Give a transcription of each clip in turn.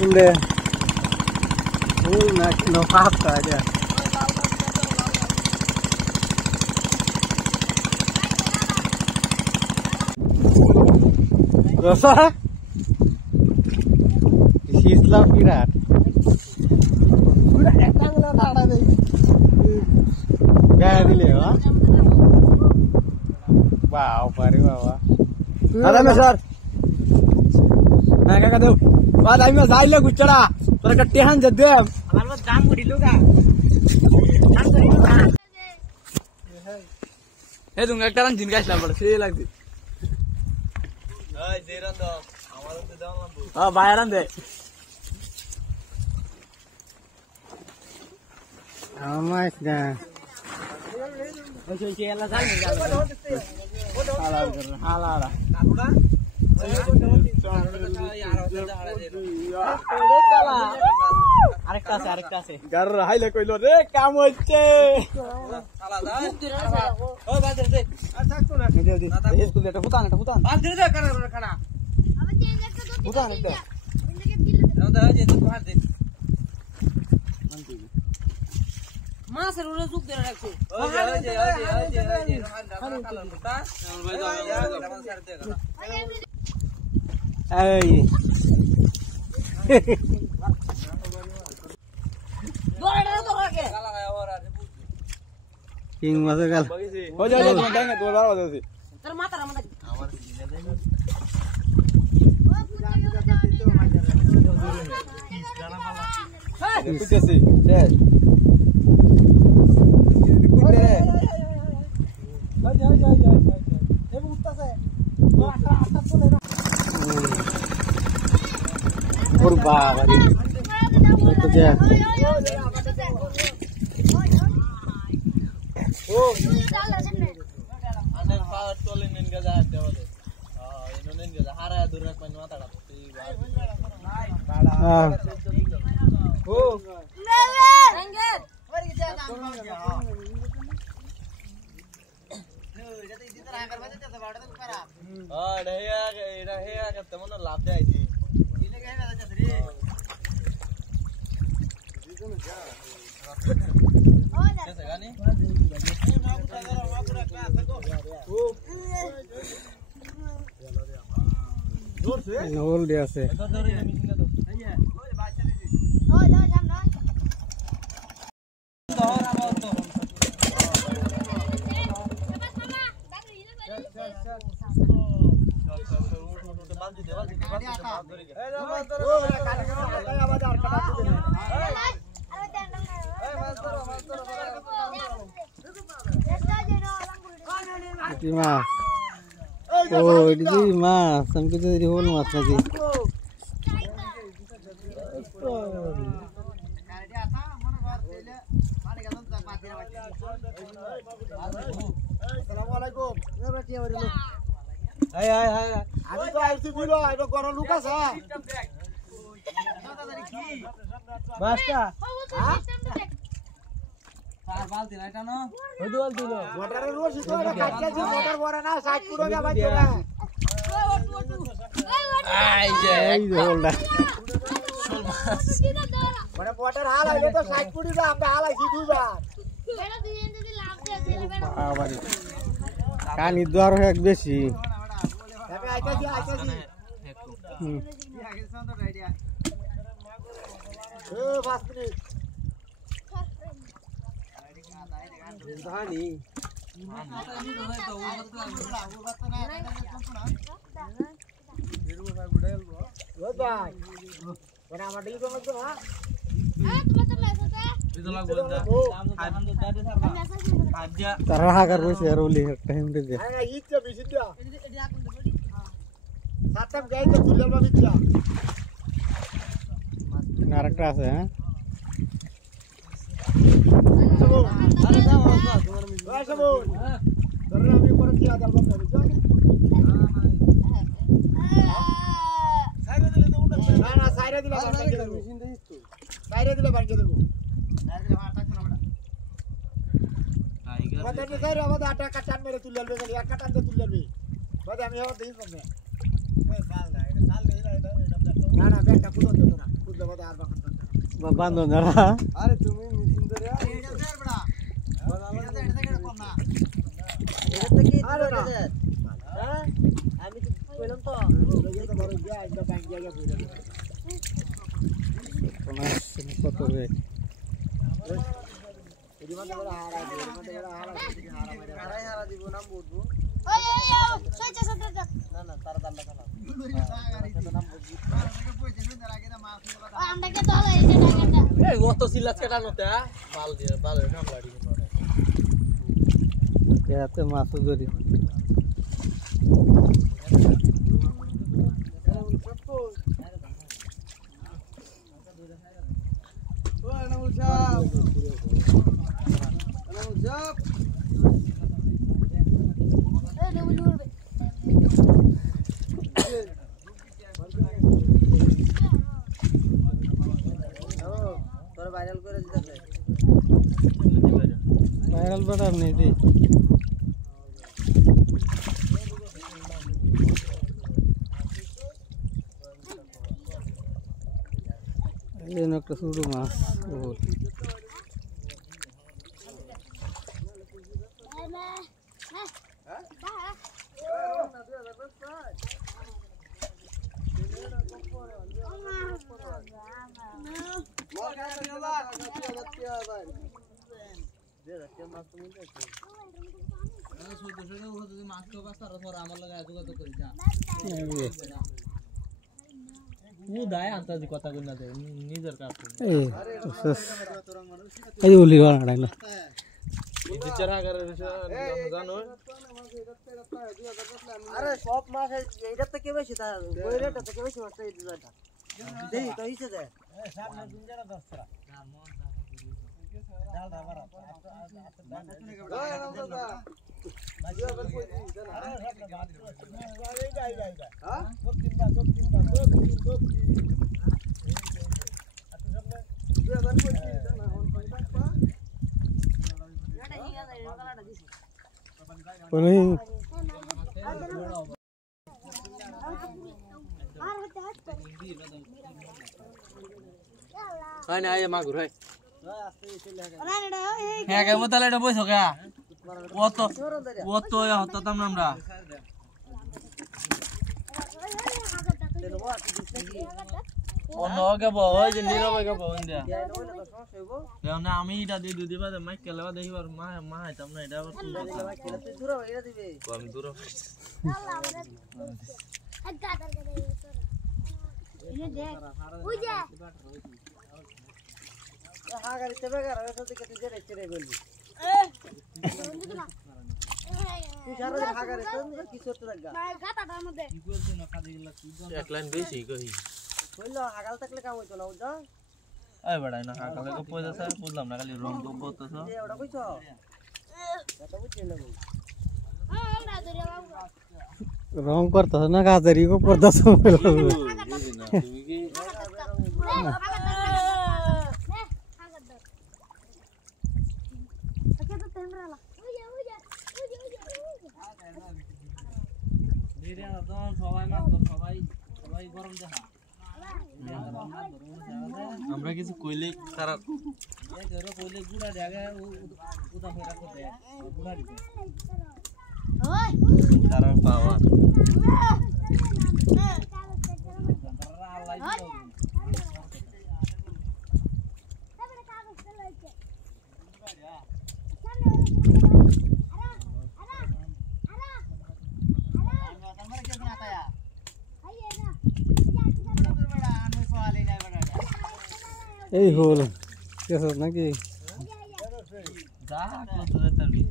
Inde. Nak no apa aja. Dosa. Islam virat. Udah datang lah ada deh. Gaya dulu ya. Wow, pari bawa. Ada mesar. Nah, kakak tuh. Wah, ini mas aile gucera. Terus ketihan jadi. Amal mas dam budi luka. Dam budi luka. Tuh nggak taran jin guys lah, pada sih lagi. Jiran dong. Amal tuh dong lampu. Bayaran deh. Amas dah. Oke, lah sana. Halal. আরেকটা আছে গার হাইলে কইলো রে কাম হচ্ছে আলাদা ও বাজার দে আর থাকতো না এই স্কুলে একটা ফুটান আর দে দে কানা আবার চেঞ্জ একটা দো ফুটান একটা ইন্দাকে দিলে দাও যে তো ভাত দে মাছের উড়ে যুগ ধরে রাখছে ওই যে কালার ফুটা ভাই দাও ছাড় দে এই King masuk kal. Oh jadi teman-teman tuh baru ada sih. Termata ramai. Itu sih. Yes. Kurba lagi. Itu dia. Oh, anak power tolin enggak ada wale. Ini enggak hara durak main mata dah. Oh. Rengger. Mari kita ngam. jadi di tengah agar baca jatuh pada tu para. Dah ya kata mana lap dah ini. Ini kaya ada jadi. Oh, कैसे गाने? Whole दिया से Mas. Oh, ini mas. Sampai jadi hol mas lagi. Assalamualaikum. Hai. Aku tuh harus dulu, itu koran Lukas ah. Basta. বালতি না এটা না ওই দোল দিল মোটরের রোজ তো এটা কাটছে মোটর বড় না 60 পুরো যা বাজে না এই যে হোলডা মানে মোটর হাল আইলে তো 60 পুরি যা আমরা হাল আইছি দুবার এটা দিন যদি লাভ দেয় বাবারে কানি দর এক বেশি তবে আইতাছি আগে সাউন্ড আইডিয়া ও 5 minute Dani. Tarah agar bos ya roli time deh. Satam gaya itu tulen banget ya. Narak keras ya. বান্ধব যারা আরে তুমি মেশিন ধরে এটা দের বড়া এটা থেকে কম না এটা থেকে আরে না হ্যাঁ আমি তো কইলাম তো এটা বড় গিয়া একদম ব্যাংক জায়গা পড়ে যাবে কত রে এর মধ্যে বড় হারা দিব এর মধ্যে বড় হারা দিব নাম বলবো ওই ওই সোচা সোচা না না তার দান্ডা খালা নাম বলবো আমরা কে দল এইটা টাকাটা এই কত সিলাস কাটানোতে বাল দিয়ে বালের নাম লাড়ি করে এতে মাছ ধরি এই দেবুল উড়বে তোর ভাইরাল করে দিতেছে ভাইরাল বাটার নেই দি এই একটা ছোট মাছ ওল নিজের কাজ এই উলি বানাড়া না আরে সব মাছ এইটা থেকে বেশি তা ওই রেটটা থেকে বেশি মাছ এই দুইটা দেই তো হিসে দে সামনে দিন যারা 10 টাকা ডালটা মারা হয় না এই মাগুর হয় ওরা এই হ্যাঁ কেমন তাহলে এটা বইছো কে অত হতাম না আমরা অন্য কে বই যে নীরবে কে বই দিয়া এখন আমি এটা দিয়ে দুই দিবা মাইক কেলাবা দেখিবার মা হাইতাম না এটা আবার তুই দূর হইরা দিবে আমি দূর আল্লাহ আমাদের আচ্ছা দরকার এই তোরা এই দেখ ওই যে হাগারিতে বেগার ওটা থেকে তুই জেরে ছেড়ে বলবি তুই সারা দিন হাগারে তো কি করতে লাগা ভাই গাটাটার মধ্যে কি করছ না কাজগুলো কি এক লাইন বেশি কই কইলো হাগাল থাকলে কাম হইতো না বুঝছো আই বড়াই না কাকালে কো পয়সা স্যার বুঝলাম না খালি রং তো বলতেছ যে ওটা কইছো এটা বুঝছি না বল আমরা ধরে বাবু রং করতেছ না গাজারি কো করতেছ তুমি কি আমরা কিছু কইলে তারা কইলে গুড়া জায়গা উদা ফেরা করতে গুড়া দিতে তারা পাওয়া এই হল কেস নাকি যা করতে দেতাবি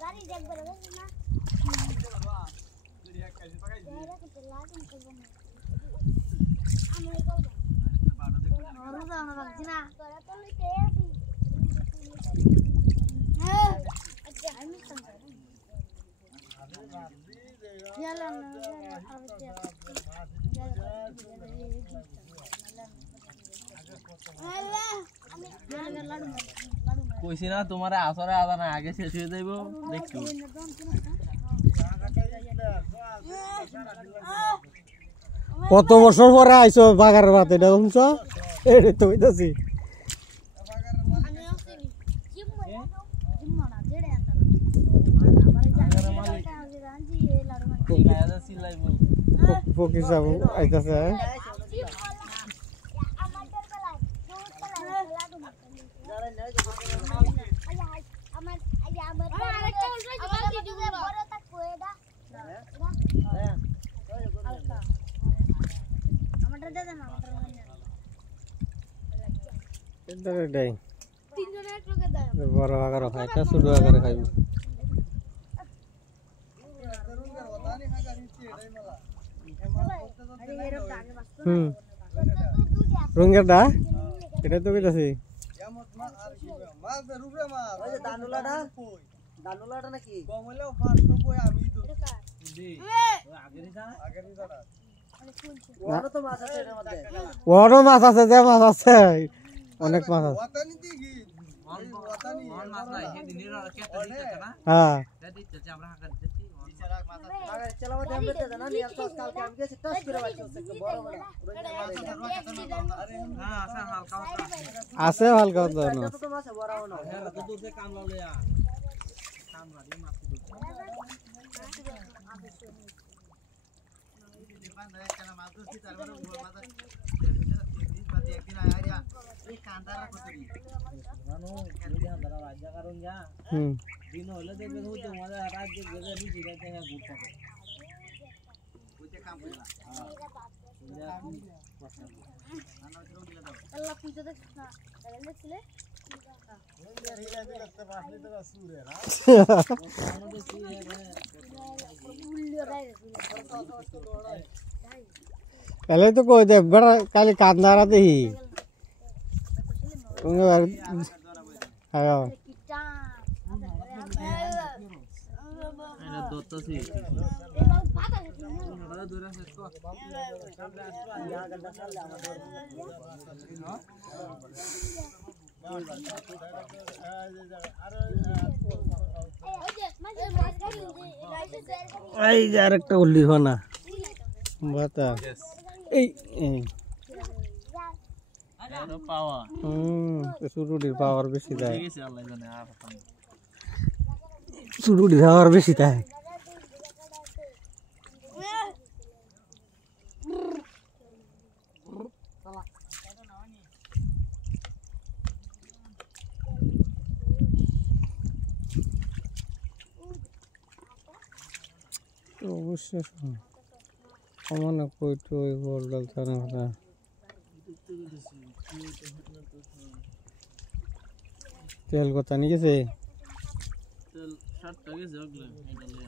গাড়ি দেখবে না আমি করব রোজা না বাকি না তোরা তো লইতে আসি হ্যাঁ আচ্ছা আমি কইছি না তোমার আসরে আদানা আগে শেষ হয়ে যাইব দেখছো কত বছর পরে আইছো বাগার ভাত এটা শুনছো এটা তো কইতাছি ফকির সাহেব আইতাছে বড় আকার খাইতা ছোট আকার খাইব রঙেরটা এটা তো কইতাছি ওরও মাছ আছে যে মাছ আছে অনেক মাছ আছে হ্যাঁ আছে হালকা पहले तो कोई दे बड़ा काली कांदारा दे ही उन्हें बार आया दो तो सी आई यार एक तो उल्ली होना बता सुरुडी पावर बेसी था सुरुडी पावर बेसी था অবশ্যই আমার না কইতো ওই গোলডাল থানা কথা তেল কথা নিয়ে গেছে তেল 60 টাকা গেছে ওগুলো এটালে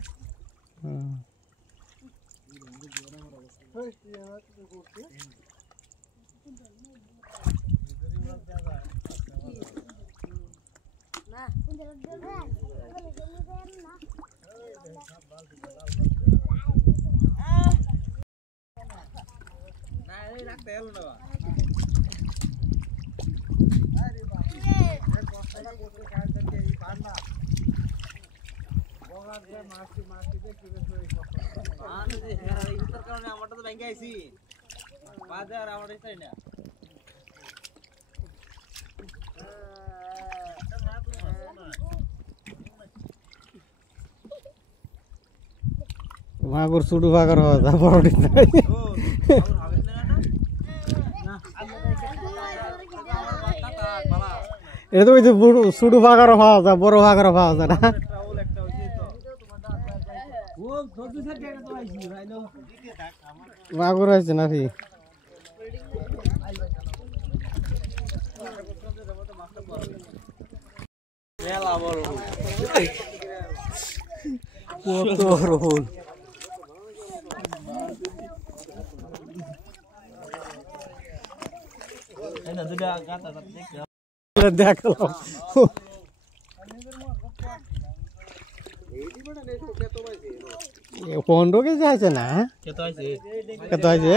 মাগুর ছুটু ফাগার হওয়া যা বড়টি নাই এটা তো ওই যে ছুটু ফাগার হওয়া যা বড় ফাগার হওয়া যা না মাগুর আছে নাকি মেলা বড় কত বড় ফুল এটা দুটা গাতা দেখতে দেখলাম এইটি বড় নেই তো কত পাইছে 15 কেজি আছে না কত আছে কত আছে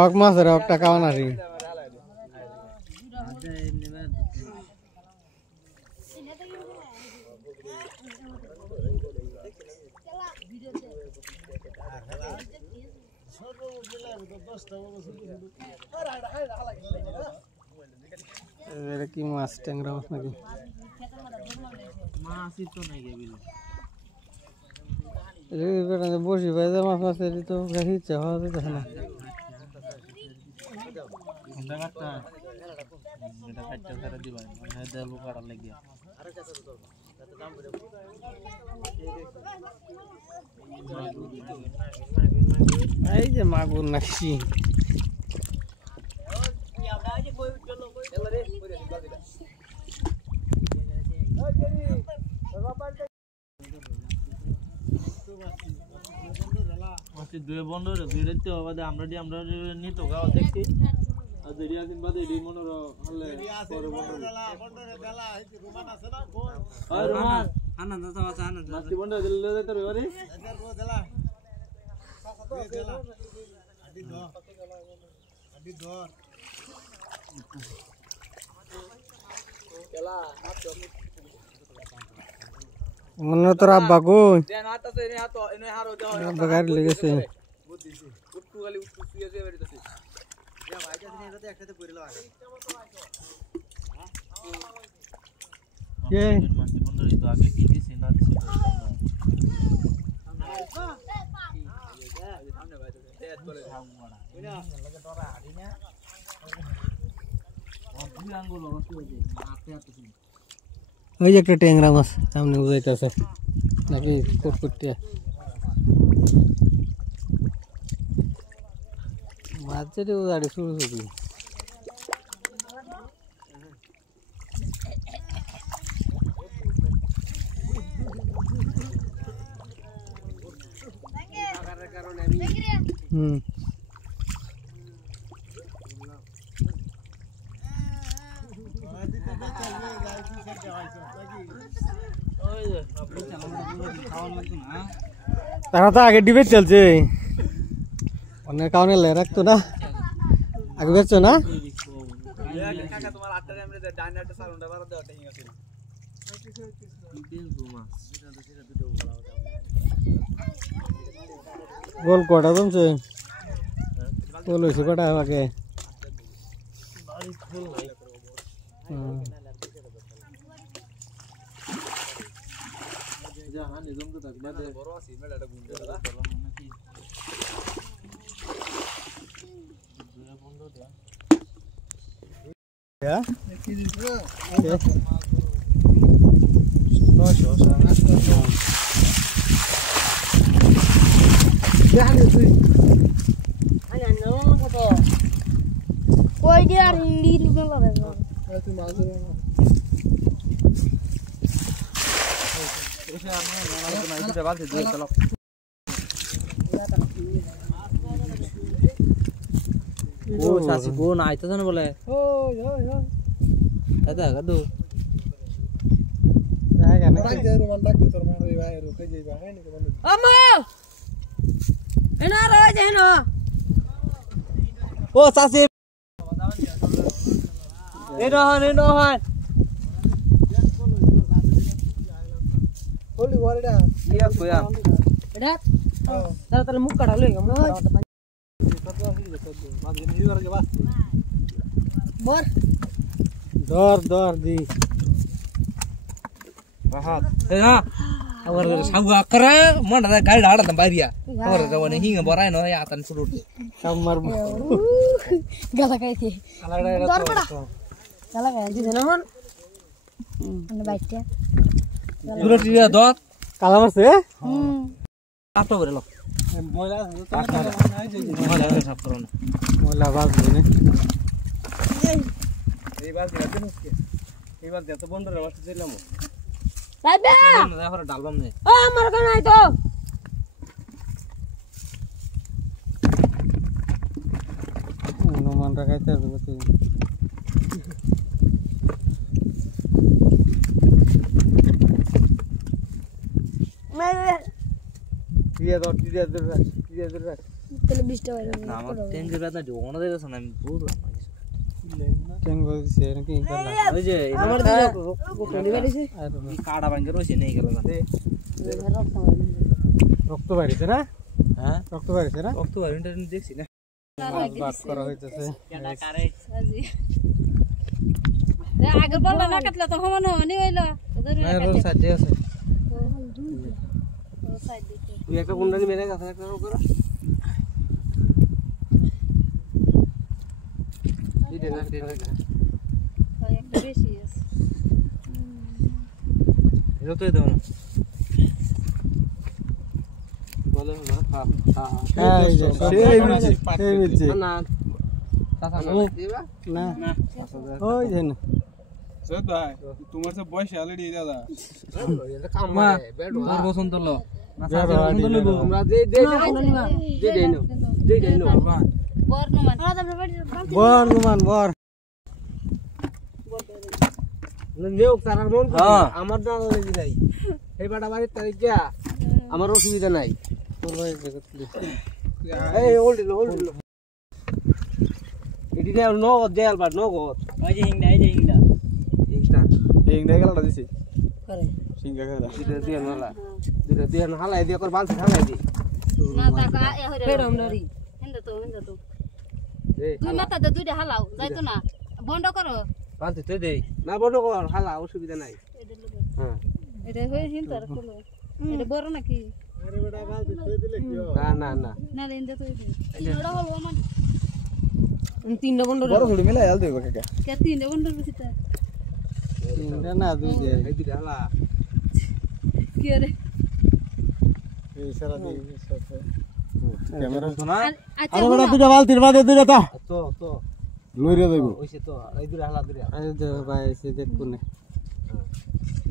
এক মাসের একটা কাওয়ান আসি এটা কি মাছ ট্যাংরা মাছ নাকি মাছই তো নাই গেবিল বসি ভাই মাছ মাছ তো দেখি ইচ্ছা হওয়া যায় না এটা কাটতে সারা দিবা মানে দেলু কাটা লাগিয়া এই যে মাগুর নাকি দুই বন্ধু দুইটাতে বাদে আমরা নিত গাও দেখছি আর দেরিয়া দিন বাদে এডি মনোর হলে পরে বন্ধু রুমান আছে না ওই রুমান আনন্দ দাদা আছে আনন্দ মাছি বন্ধু দিলে যেতে রে বাড়ি দেলা আদি ধর কেলা মনে তোর আব্বা কই দেন আতাছে এনে হাত এনে হারো দাও আব্বা গাড়ি লেগেছে বুঝিছি উট্টু খালি উট্টু শুয়ে শুয়ে বেরিতেছে যা ভাইটা দিনে এটাতে একসাথে পড়ে লাও কে মাছি বন্ধু তো আগে কি দিছি না দিছি সামনে ভাই তো তেজ করে বুঝা লাগে তোরা হাড়ি না দুই আঙ্গুল রসি হইছে হাতে হাতে ওই যে একটা ট্যাংরা মাছ সামনে উজাইতেছে নাকি কুটকুটিয়া মাছের উজাড়ি শুরু শুরু তারা তো আগে ডিবেট চলছে অনেক কারণে লে রাখতো না আগে বেচছো না তোমার আটটারে আমরা ডাইনারটা সাউন্ডটা বাড়া দাও ঠিক আছে গোল কটা জমছে গোল হয়েছে কটা আগে বড় আছে মেলাটা গুন্ডে কই দিয়া রিন্ডি নিবে লাগে ও সাসি কোন আইতাছ না বলে ওই ওই ওই দাদা গাদু জায়গা না আমা এনা রে যেন ও সাসি এ নহন বলি ওরেডা ইয়া কইয়া এটা তাহলে মুখ কাটা লইগা মুখ বর দর দর দি Rahat. Ya. Awar sagu akra mana ada gal ada tambaria. Awar kawan hinga borai no ya atan surut. kamar gala kayak sih alagda era dor pada gala kayak di sana mon anda baiknya Surut dia dot. কালা মারছে Apa bere lo? ময়লা Mana ada sap corona. ময়লা বাজবে না এইবার দিতে নসকে এইবার দিতে বন্ধুরা মাছ দিলাম যাইবে এখন ডালবাম নে ও আমার কাছে নাই তো অনুমান রাখাইতে হবে তুই তাহলে 20 টাকা বাইরে না আমার টেনজের বেদনা ঢোকানো যাইতেছে না আমি বুঝলাম না কিছু। কেন বলছিস নাকি ওই যে আমার দিকে কোটলি বাড়িছে এই কাটা ভাঙ্গে রইছে নেই গেল না রক্ত বাড়িছে না হ্যাঁ রক্ত বাড়িছে না রক্ত আর ইন্টারনেট দেখছি না বাদ করা হইতেছে আগে বললা না কাটলে তো সমান হয়নি হইলো না রোল সাইডে আছে সাইড দিতে তুই একটা কুন্ডালি মেরে গেছে একটা রোল করো দিদে না একটা বেশি আছে যতই দাও না বলে না এই যে সেই মিলছে না চাচা দিবা না না ওই যে না সৈয়দ ভাই তোমার সব বয়স অলরেডি দাদা মা তোর বসন্ত লো না বেড়া চাচা বসন্ত দিলে লইবো দাও। আমরা দে বর্ণমান বর্ণমান বর নেও সারার মন আমার না লাগি নাই এই বাটা বাড়ির তারিখ কি আমার অসুবিধা নাই তোর ভাই দেখতে এই হোল্ড এটি না নগদ দেয়াল বাট নগদ ওই যে হিংডা হিংডা এই গেলাটা দিছি করে সিঙ্গা খারা দুটা দিয়ে হালাই দিয়ে কর বালতি হালাই দি না টাকা এ হইরা ফেরম লরি হিন্দা তো তুই মাথা দে দুইটা হালাও যাইতো না বন্ধ করো বালতি তে দেই না বড় কর হালা অসুবিধা নাই হ্যাঁ এটা হই হিন্দার কলো এটা বড় নাকি আরে বেটা বালতি তুই দিলে কি হবে না না না না হিন্দা তো এটা হলো মান তিনটা বন্ধ বড় ছড়ি মিলাই আল দেব কাকা কে তিনটা বন্ধ বেশি তা তিনটা না দুই যে এই দুটা হালা কি রে এই সারা দিন সাথে ক্যামেরা শোনা আচ্ছা আরে বেটা দুইটা বালতির বাদে দুইটা তো তো লইরে দেব ওইসে তো এই দুটা হালা দুটা আরে দে ভাই সে দেখুন না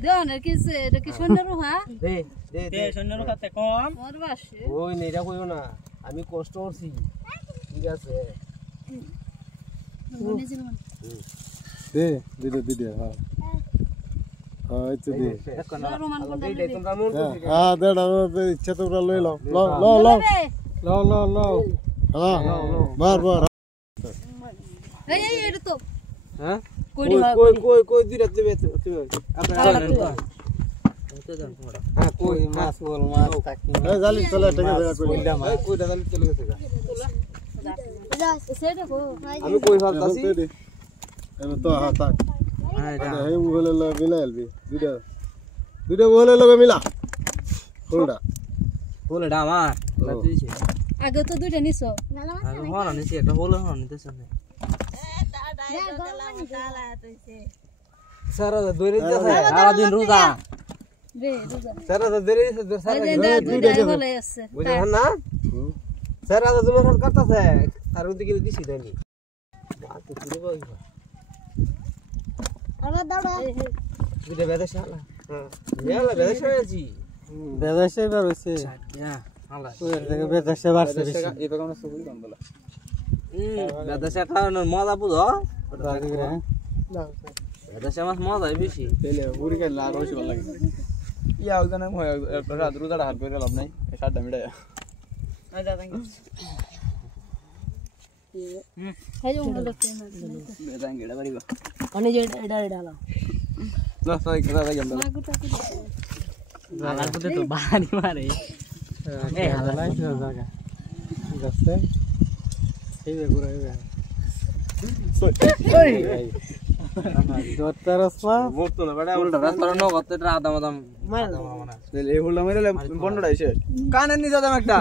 দেও না কি সে এটা কি সুন্দর হা দে দে দে সৈন্যর খাতে কম মোর বাসে ওই নেটা কইও না আমি কষ্ট করছি ঠিক আছে দে দুইটা দুইটা হ্যাঁ আচ্ছা দে রোমান কোনটা এই দেই তোমরা মন করছি হ্যাঁ দেড় ইচ্ছা তোমরা লই লও লও লও লও লও লও লও হ্যাঁ বার বার এই এই এটা তো হ্যাঁ কোইডি হয় কই দুইটা দেবে তুমি হ্যাঁ কই মাছ বল মাছ তাকি এই জালি চলে টাকা দেয়া কই এই কইটা গালি চলে গেছে গা সেটা কো আমি কই ভাবতাছি এনে তো হ্যাঁ তাক হ্যাঁ এটা এই বলে লা মিলাইলবি দুইটা দুইটা বলে লগে মিলা কোনটা বলে ডা আমার দিছি আগে তো দুইটা নিছো আমি হনা নিছি একটা হলো হনা নিতেছ না সারা দইরে দিতেছে সারা দিন রোজা রে দুজা সারা দইরে দিতেছে সারা এই যে দুইটা হলে আছে বুঝছেন না সারা তোমার সব করতেছে আর ওদিকে গেলে দিছি দেনি বাত পুরো কই আমার দাঁড়া দুইটা বেদে শালা হ্যাঁ মেলা বেদে শালাজি বেদাসে বার হইছে ইয়া হালা ওই থেকে বেদাসে বাড়ছে বেশি এই বাগানে সবই দাম বলা বেদে শালা মজা বুঝো বাড়ি রে বেদে শালা মজা বেশি তেলে উড়ি কে লাগ বেশি ভালো লাগে ইয়া ওখানে হয় রাত রোজাটা হাত করে লাভ নাই এই সাতটা মিটাই আচ্ছা থ্যাংক ইউ এই যে উঙ্গল দেখতে বেদাং গেড়া বাড়িবা অনে যে এটা ডালা না সাই কেডা লাগে আমরা মাগুটা কি আমার পুতে তো বাড়ি মারে এই হালাই জায়গা যাচ্ছে এই বেগুরা এই দত্তর রসমা মরতো না বেটা উল্টা রাস্তা নগদ এটা আদাম আদাম তেলে এই হুল্লা মেরে বন্ডটা এসে কানে নি দাদা একটা